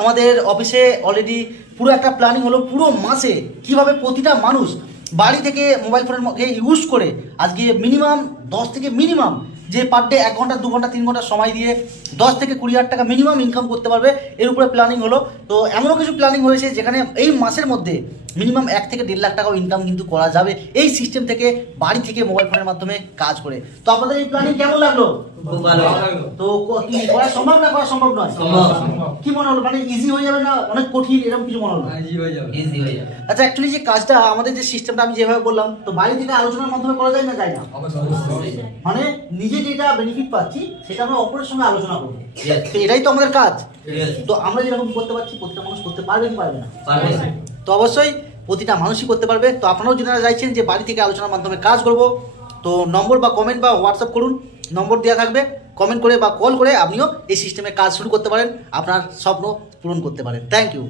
আমাদের অফিসে অলরেডি পুরো একটা প্ল্যানিং হলো পুরো মাসে কিভাবে প্রতিটা মানুষ বাড়ি থেকে মোবাইল ফোনের মধ্যে ইউজ করে আজকে মিনিমাম 10 থেকে মিনিমাম যে পার ডে 1 ঘন্টা 2 ঘন্টা 3 ঘন্টা সময় দিয়ে 10 থেকে 20,000 টাকা মিনিমাম ইনকাম করতে পারবে, এর উপরে প্ল্যানিং হলো। তো এমনও কিছু প্ল্যানিং হয়েছে যেখানে এই মাসের মধ্যে মিনিমাম 1 থেকে 1.5 লাখ টাকাও ইনকাম কিন্তু করা যাবে এই সিস্টেম থেকে, বাড়ি থেকে মোবাইল ফোনের মাধ্যমে কাজ করে। তো আপনাদের এই প্ল্যানিং কেমন লাগলো? খুব ভালো। তো কি করা সম্ভব না করা সম্ভব নয়? কি মনে হলো, মানে ইজি হয়ে যাবে না অনেক কঠিন এরকম কিছু মনে হলো? ইজি হয়ে যাবে। আচ্ছা, অ্যাকচুয়ালি যে কাজটা আমাদের যে সিস্টেমটা আমি যেভাবে বললাম, তো বাড়ি থেকে আলোচনার মাধ্যমে করা যায় না যায় না? মানে নিজে যেটা বেনিফিট পাচ্ছি সেটা আমরা অপরের সঙ্গে আলোচনা করবো, তো এটাই তো আমাদের কাজ। তো আমরা যেরকম করতে পারছি প্রতিটা মানুষ করতে পারবে কি পারবে না? তো অবশ্যই প্রতিটা মানুষই করতে পারবে। তো আপনারাও যারা চাইছেন যে বাড়ি থেকে আলোচনার মাধ্যমে কাজ করব, তো নম্বর বা কমেন্ট বা হোয়াটসঅ্যাপ করুন, নম্বর দেওয়া থাকবে, কমেন্ট করে বা কল করে আপনিও এই সিস্টেমে কাজ শুরু করতে পারেন, আপনার স্বপ্ন পূরণ করতে পারেন। Thank you.